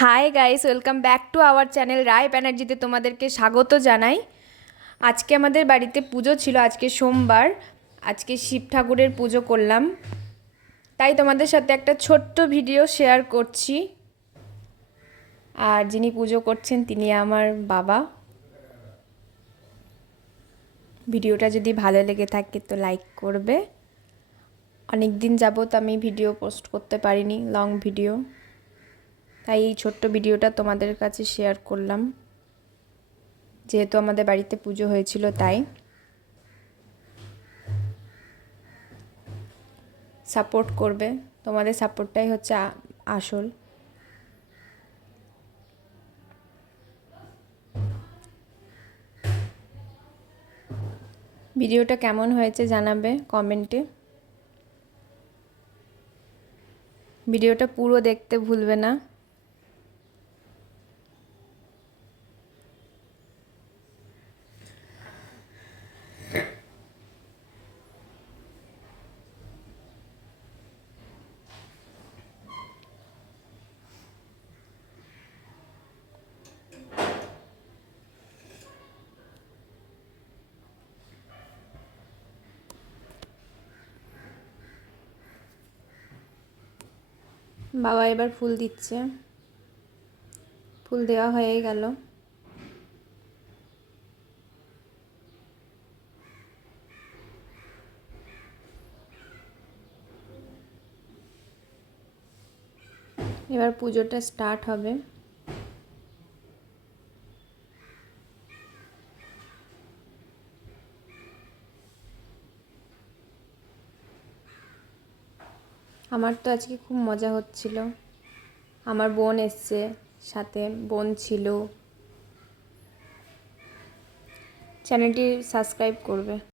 High guys, welcome back to our channel Roy ব্যানার্জিতে তোমাদেরকে স্বাগত জানাই। আজকে আমাদের বাড়িতে পুজো ছিল। আজকে সোমবার, আজকে শিব ঠাকুরের পুজো করলাম, তাই তোমাদের সাথে একটা ছোট্ট ভিডিও শেয়ার করছি। আর যিনি পুজো করছেন তিনি আমার বাবা। ভিডিওটা যদি ভালো লেগে থাকে তো লাইক করবে। অনেক দিন যাবত আমি ভিডিও পোস্ট করতে পারিনি, লং ভিডিও, তাই এই ছোট্ট ভিডিওটা তোমাদের কাছে শেয়ার করলাম। যেহেতু আমাদের বাড়িতে পুজো হয়েছিল তাই সাপোর্ট করবে, তোমাদের সাপোর্টটাই হচ্ছে আসল। ভিডিওটা কেমন হয়েছে জানাবে কমেন্টে। ভিডিওটা পুরো দেখতে ভুলবে না। বাবা এবার ফুল দিচ্ছে, ফুল দেওয়া হয়ে গেল। এবার পুজোটা স্টার্ট হবে। আমার তো আজকে খুব মজা হচ্ছিল। আমার বোন এসছে, সাথে বোন ছিল। চ্যানেলটি সাবস্ক্রাইব করবে।